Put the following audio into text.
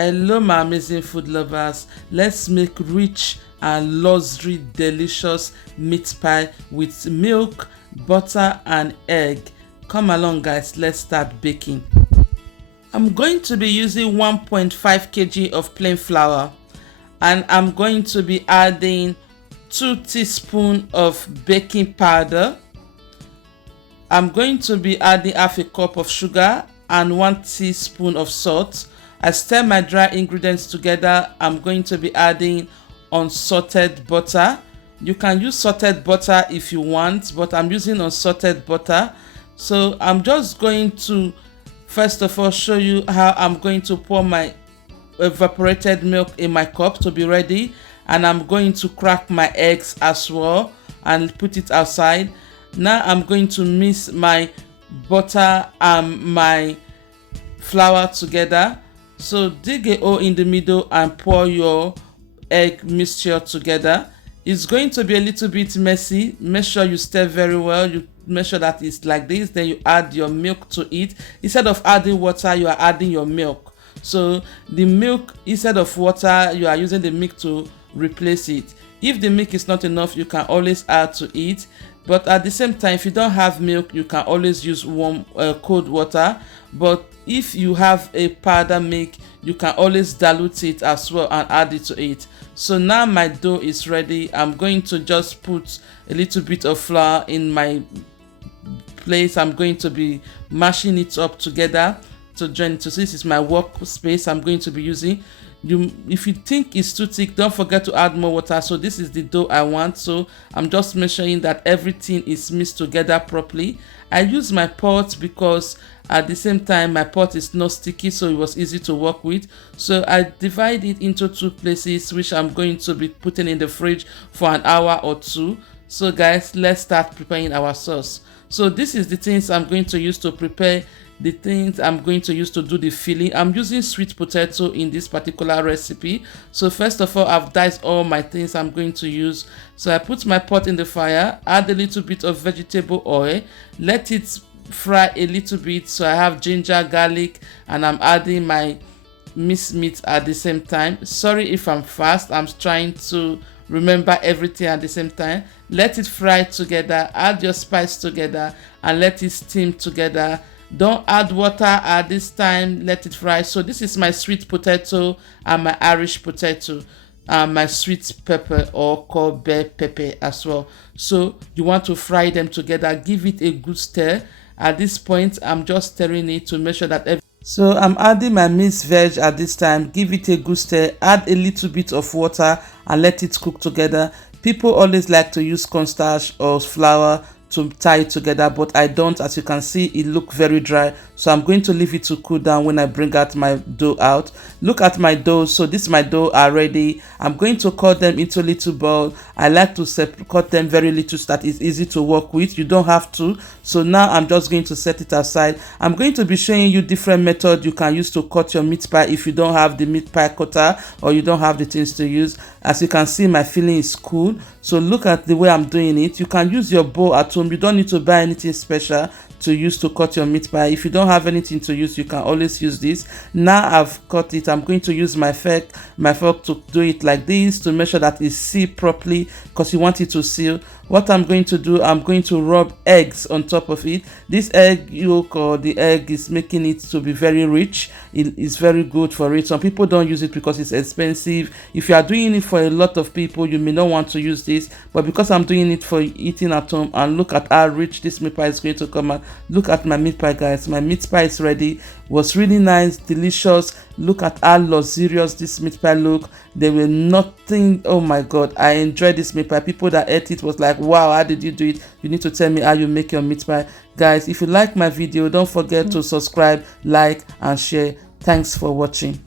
Hello my amazing food lovers, let's make rich and luxury delicious meat pie with milk, butter and egg. Come along guys, let's start baking. I'm going to be using 1.5 kg of plain flour and I'm going to be adding 2 teaspoons of baking powder. I'm going to be adding half a cup of sugar and 1 teaspoon of salt. I stir my dry ingredients together. I'm going to be adding unsalted butter. You can use salted butter if you want, but I'm using unsalted butter. So I'm just going to first of all show you how I'm going to pour my evaporated milk in my cup to be ready, and I'm going to crack my eggs as well and put it outside. Now I'm going to mix my butter and my flour together. So dig a hole in the middle and pour your egg mixture together. It's going to be a little bit messy. Make sure you stir very well. You make sure that it's like this. Then you add your milk to it. Instead of adding water, you are adding your milk. So the milk, instead of water, you are using the milk to replace it. If the milk is not enough, you can always add to it. But at the same time, if you don't have milk, you can always use warm cold water. But if you have a powder milk, you can always dilute it as well and add it to it. So now my dough is ready. I'm going to just put a little bit of flour in my place. I'm going to be mashing it up together to join it. So this is my workspace I'm going to be using. If you think it's too thick, don't forget to add more water. So this is the dough I want, so I'm just measuring that everything is mixed together properly. I use my pot because at the same time my pot is not sticky, so it was easy to work with. So I divide it into 2 places, which I'm going to be putting in the fridge for an hour or 2. So guys, let's start preparing our sauce. So this is the things I'm going to use to prepare the things I'm going to use to do the filling. I'm using sweet potato in this particular recipe. So first of all, I've diced all my things I'm going to use. So I put my pot in the fire, add a little bit of vegetable oil, let it fry a little bit. So I have ginger, garlic, and I'm adding my minced meat at the same time. Sorry if I'm fast, I'm trying to remember everything at the same time. Let it fry together, add your spice together, and let it steam together. Don't add water at this time, let it fry. So this is my sweet potato and my Irish potato and my sweet pepper, or called bell pepper as well. So you want to fry them together, give it a good stir. At this point, I'm just stirring it to make sure that so I'm adding my minced veg at this time. Give it a good stir, add a little bit of water and let it cook together. People always like to use cornstarch or flour to tie it together, but I don't. As you can see, it look very dry, so I'm going to leave it to cool down when I bring out my dough out. Look at my dough. So this my dough are ready. I'm going to cut them into little ball. I like to cut them very little so that it's easy to work with. You don't have to. So now I'm just going to set it aside. I'm going to be showing you different methods you can use to cut your meat pie if you don't have the meat pie cutter or you don't have the things to use. As you can see, my filling is cool. So look at the way I'm doing it. You can use your bowl at home. You don't need to buy anything special to use to cut your meat pie. If you don't have anything to use, you can always use this. Now I've cut it. I'm going to use my fork to do it like this to make sure that it's sealed properly, because you want it to seal. What I'm going to do, I'm going to rub eggs on top of it. This egg yolk or the egg is making it to be very rich. It is very good for it. Some people don't use it because it's expensive. If you are doing it for a lot of people, you may not want to use this, but because I'm doing it for eating at home, and look at how rich this meat pie is going to come out. Look at my meat pie, guys. My meat pie is ready. It was really nice, delicious. Look at how luxurious this meat pie look. There were nothing. Oh my god, I enjoyed this meat pie. People that ate it was like, wow, how did you do it? You need to tell me how you make your meat pie. Guys, if you like my video, don't forget to subscribe, like and share. Thanks for watching.